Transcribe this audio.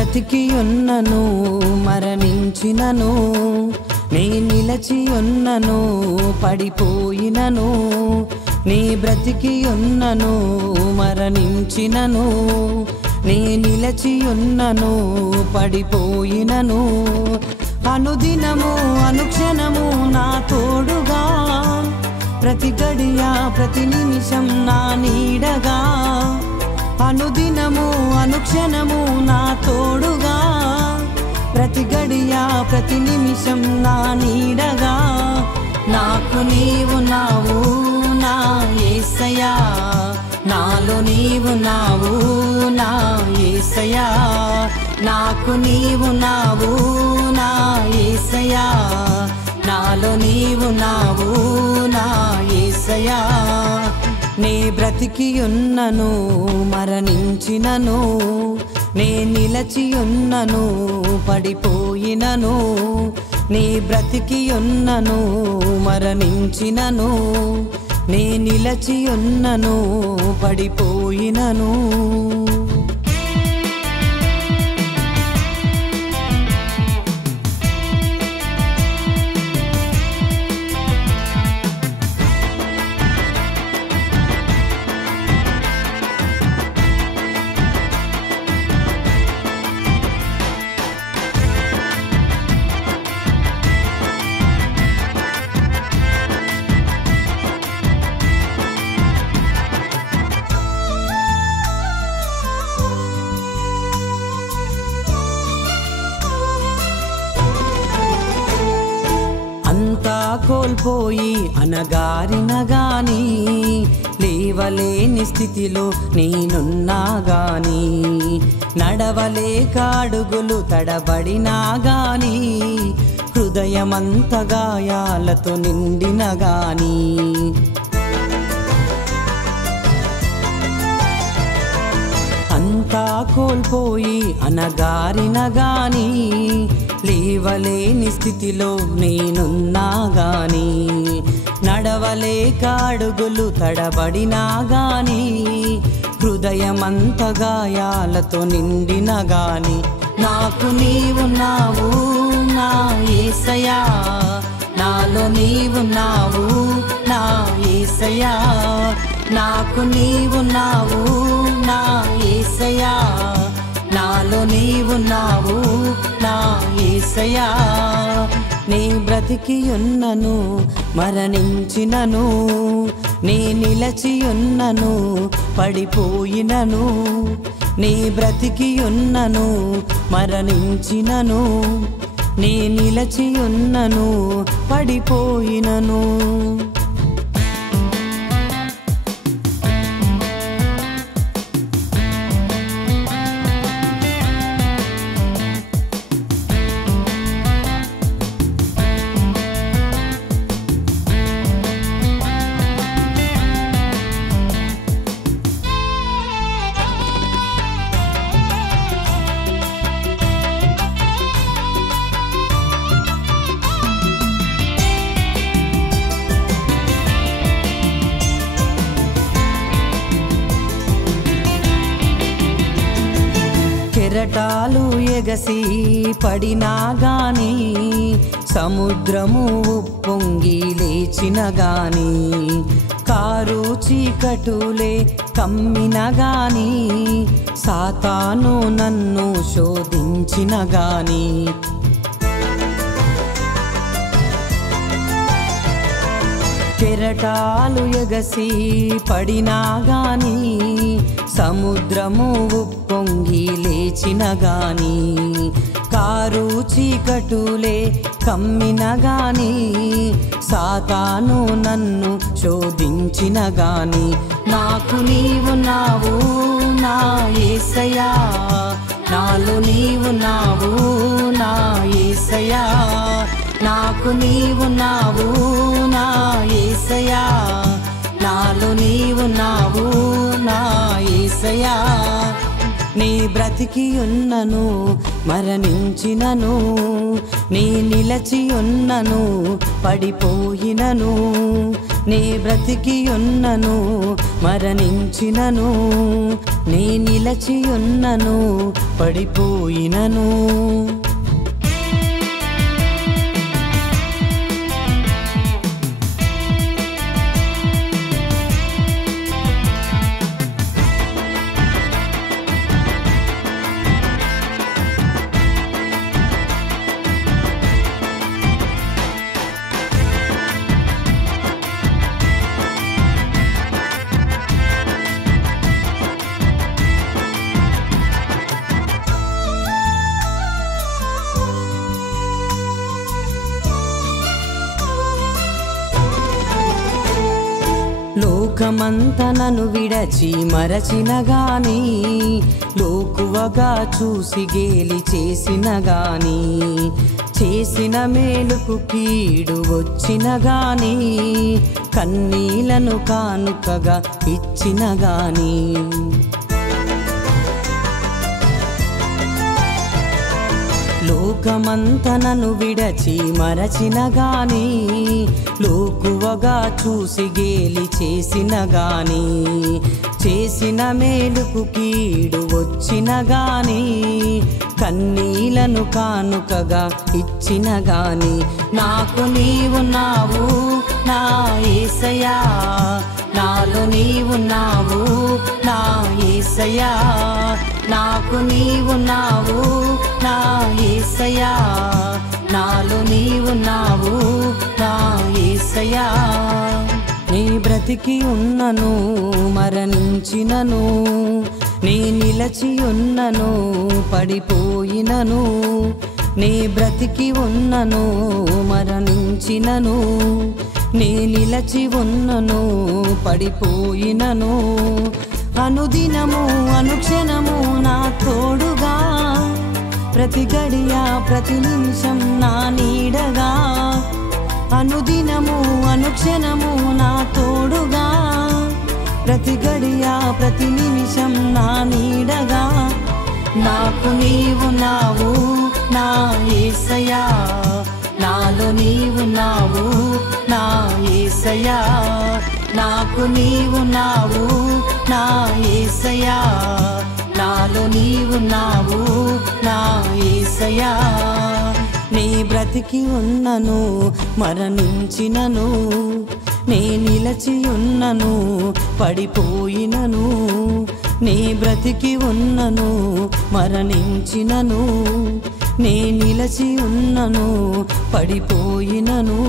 బ్రతికి ఉన్నను మరణించినను, నీ నిలచి ఉన్నను పడిపోయినను. నీ బ్రతికి ఉన్నను మరణించినను, నీ నిలచి ఉన్నను పడిపోయినను. అనుదినము అనుక్షణము నా తోడుగా, ప్రతి గడియ ప్రతి నిమిషం నా నీడగా. అనుదినము అనుక్షణము నా తోడుగా, ప్రతి గడియ ప్రతి నిమిషం నా నీడగా. నాకు నీవు నావు నా యేసయ్యా, నాలో నీవు నావు నా యేసయ్యా. నాకు నీవు నావు నా యేసయ్యా, నాలో నీవు నావు నా యేసయ్యా. నీ బ్రతికి ఉన్నను మరణించినను, నే నిలచి ఉన్నను పడిపోయినను. నీ బ్రతికి ఉన్నను మరణించినను, నే నిలచి ఉన్నను పడిపోయినను. అంతా కోల్పోయి అనగారిన గాని, లేవలేని స్థితిలో నేనున్నా గాని, నడవలేక అడుగులు తడబడినా గాని, హృదయమంత గాయాలతో నిండిన గాని. అంతా కోల్పోయి అనగారిన గాని, లేవలేని స్థితిలో నేనున్నా గాని, నడవలేక అడుగులు తడబడినా గాని, హృదయమంత గాయాలతో నిండిన గాని. నాకు నీవు నావు నా యేసయ్యా, నాలో నీవు నావు నా యేసయ్యా. నాకు నీవు నావు నా యేసయ్యా, నాలో నీవు నావు నా యేసయ్యా. నీ బ్రతికి ఉన్నను మరణించినను, నీ నిలచి ఉన్నను పడిపోయినను. నీ బ్రతికి ఉన్నను మరణించినను, నీ నిలచి ఉన్నను పడిపోయినను. కెరటాలు ఎగసి పడినా గాని, సముద్రము ఉప్పొంగి లేచిన గాని, కారు చీకటులే కమ్మిన గాని, సాతాను నన్ను శోధించిన గాని. కెరటాలు ఎగసి పడినా గాని, సముద్రము ఉప్పొంగి లేచిన గాని, కారు చీకటులే కమ్మిన గాని, సాతాను నన్ను శోధించిన గాని. నాకు నీవు నావు నా యేసయ్యా, నాలో నీవు నావు నా యేసయ్యా. నాకు నీవు నావు నా యేసయ్యా, నాలో నీవు నావు నా యేసయ్యా. నీ బ్రతికి ఉన్నను మరణించినను, నీ నిలచి ఉన్నను పడిపోయినను. నే బ్రతికి ఉన్నను మరణించినను, నే నిలచి ఉన్నను పడిపోయినను. లోకమంత నన్ను విడచి మరచిన గాని, లోకువగా చూసి గేలి చేసిన గాని, చేసిన మేలుకు కీడు వచ్చిన గాని, కన్నీలను కానుకగా ఇచ్చిన గాని, లోకమంత నన్ను విడచి మరచిన గాని, లోకువగా చూసి గేలి చేసిన గాని, చేసిన మేలుకు కీడు వచ్చిన గాని, కన్నీలను కానుకగా ఇచ్చిన గాని, నాకు నీవున్నావు నా యేసయ్యా, నాలో నీవున్నావు నా యేసయ్యా, నాకు నీవున్నావు నా యేసయ్యా, నాలో నీవున్నావు నా యేసయ్యా. నీ బ్రతికి ఉన్నను మరణించినను, నీ నిలచి ఉన్నను పడిపోయినను, నీ బ్రతికి ఉన్నను మరణించినను, నీ నిలచి ఉన్నను పడిపోయినను. అనుదినము అనుక్షణము నా తోడుగా, ప్రతి గడియ ప్రతి నిమిషం నా నీడగా, అనుదినము అనుక్షణము నా తోడుగా, ప్రతి గడియ ప్రతి నిమిషం నా నీడగా, నాకు నీవున్నావు నా యేసయ్యా, నాలో నీవున్నావు నా యేసయ్యా, నాకు నీవున్నావు నా యేసయ్యా, నాలో నీవున్నావు నా యేసయ్యా. నీ బ్రతికి ఉన్నను మరణించినను, నీ నిలచి ఉన్నను పడిపోయినను, నీ బ్రతికి ఉన్నను మరణించినను, నీ నిలచి ఉన్నను పడిపోయినను.